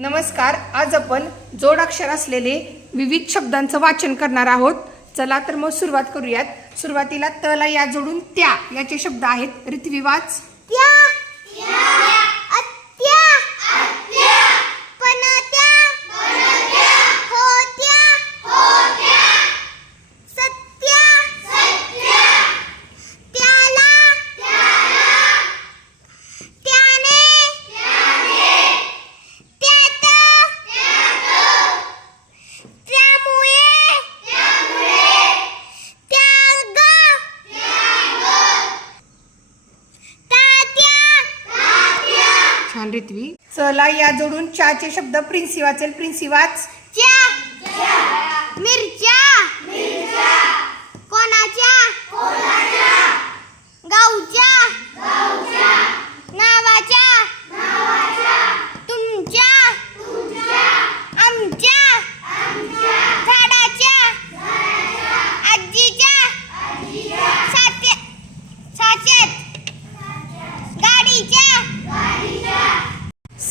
नमस्कार आज आपण जोडाक्षर असलेले विविध शब्दांचं वाचन करणार आहोत. चला तर मग सुरुवात करूयात. सुरुवातीला तला या जोडून त्या याचे शब्द आहेत रित्विवाच त्या. छान रित्वी चला या जोडून चाचे शब्द प्रिन्सी वाचेल प्रिन्सी वाच च्या मिरच्या.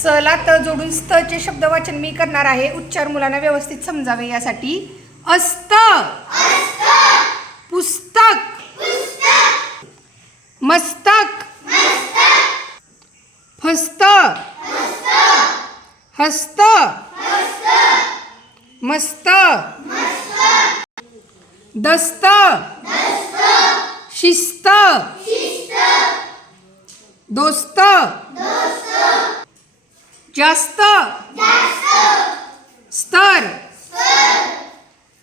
सला त जोडून स्तचे शब्द वाचन मी करणार आहे. उच्चार मुलांना व्यवस्थित समजावे यासाठी. अस्त. पुस्तक. मस्तक. फस्त. हस्त. मस्त. दस्त. शिस्त. दोस्त. जास्त स्तर.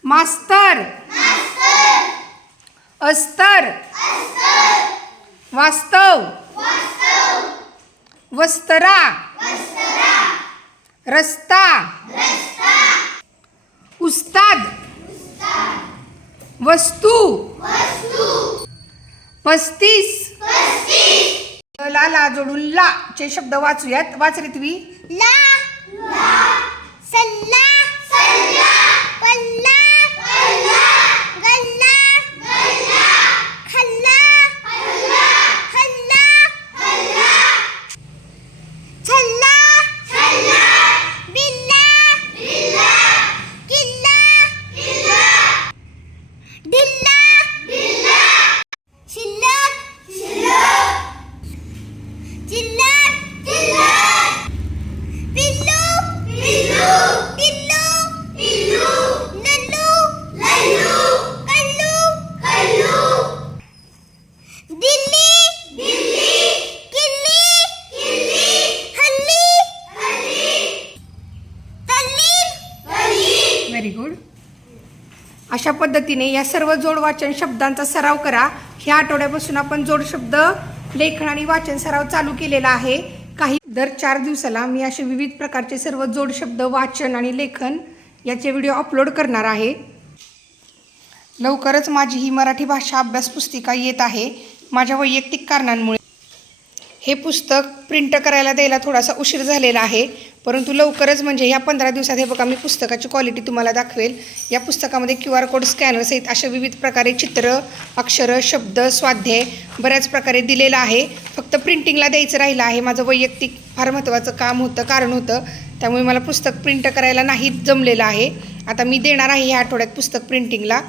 मास्तर. अस्तर. वास्तव. वस्तरा. रस्ता. उस्ताद. वस्तू. पस्तीस. ला ला जोडून ला. चे शब्द वाचूयात. वाच रे तुम्ही. ला. सल्ला पल्ला अशा पद्धतीने या सर्व जोड वाचन शब्दांचा सराव करा. ह्या आठवड्यापासून आपण जोड शब्द लेखन आणि वाचन सराव चालू केलेला आहे. काही दर चार दिवसाला मी असे विविध प्रकारचे सर्व जोड शब्द वाचन आणि लेखन याचे व्हिडिओ अपलोड करणार आहे. लवकरच माझी ही मराठी भाषा अभ्यास पुस्तिका येत आहे. माझ्या वैयक्तिक कारणांमुळे हे पुस्तक प्रिंट करायला द्यायला थोडासा उशीर झालेला आहे. परंतु लवकरच म्हणजे या पंधरा दिवसात हे बघा मी पुस्तकाची क्वालिटी तुम्हाला दाखवेल. या पुस्तकामध्ये क्यू आर कोड स्कॅनर सहित अशा विविध प्रकारे चित्र अक्षरं शब्द स्वाध्याय बऱ्याच प्रकारे दिलेलं आहे. फक्त प्रिंटिंगला द्यायचं राहिलं आहे. माझं वैयक्तिक फार महत्त्वाचं काम होतं कारण होतं. त्यामुळे मला पुस्तक प्रिंट करायला नाही जमलेलं आहे. आता मी देणार आहे ह्या आठवड्यात पुस्तक प्रिंटिंगला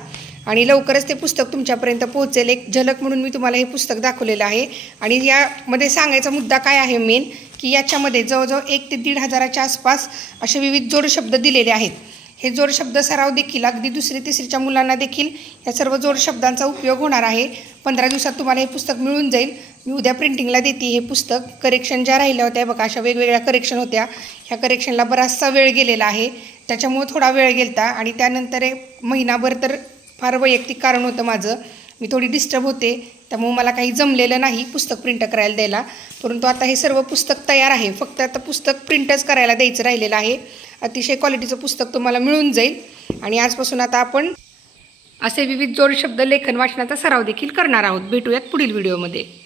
आणि लवकरच ते पुस्तक तुमच्यापर्यंत पोहोचेल. एक झलक म्हणून मी तुम्हाला हे पुस्तक दाखवलेलं आहे. आणि यामध्ये सांगायचा मुद्दा काय आहे मेन की याच्यामध्ये जवळजवळ एक ते दीड हजाराच्या आसपास असे विविध जोड शब्द दिलेले आहेत. हे जोड शब्द सराव देखील अगदी दुसरी तिसरीच्या मुलांना देखील या सर्व जोड शब्दांचा उपयोग होणार आहे. पंधरा दिवसात तुम्हाला हे पुस्तक मिळून जाईल. मी उद्या प्रिंटिंगला देते हे पुस्तक. करेक्शन ज्या राहिल्या होत्या बघा अशा वेगवेगळ्या करेक्शन होत्या. ह्या करेक्शनला बराचसा वेळ गेलेला आहे. त्याच्यामुळं थोडा वेळ गेलता आणि त्यानंतर एक महिनाभर तर फार वैयक्तिक कारण होतं माझं. मी थोडी डिस्टर्ब होते त्यामुळे मला काही जमलेलं नाही पुस्तक प्रिंट करायला द्यायला. परंतु आता हे सर्व पुस्तक तयार आहे. फक्त आता पुस्तक प्रिंटच करायला द्यायचं राहिलेलं आहे. अतिशय क्वालिटीचं पुस्तक तुम्हाला मिळून जाईल. आणि आजपासून आता आपण असे विविध जोड शब्द लेखन वाचनाचा सराव देखील करणार आहोत. भेटूयात पुढील व्हिडिओमध्ये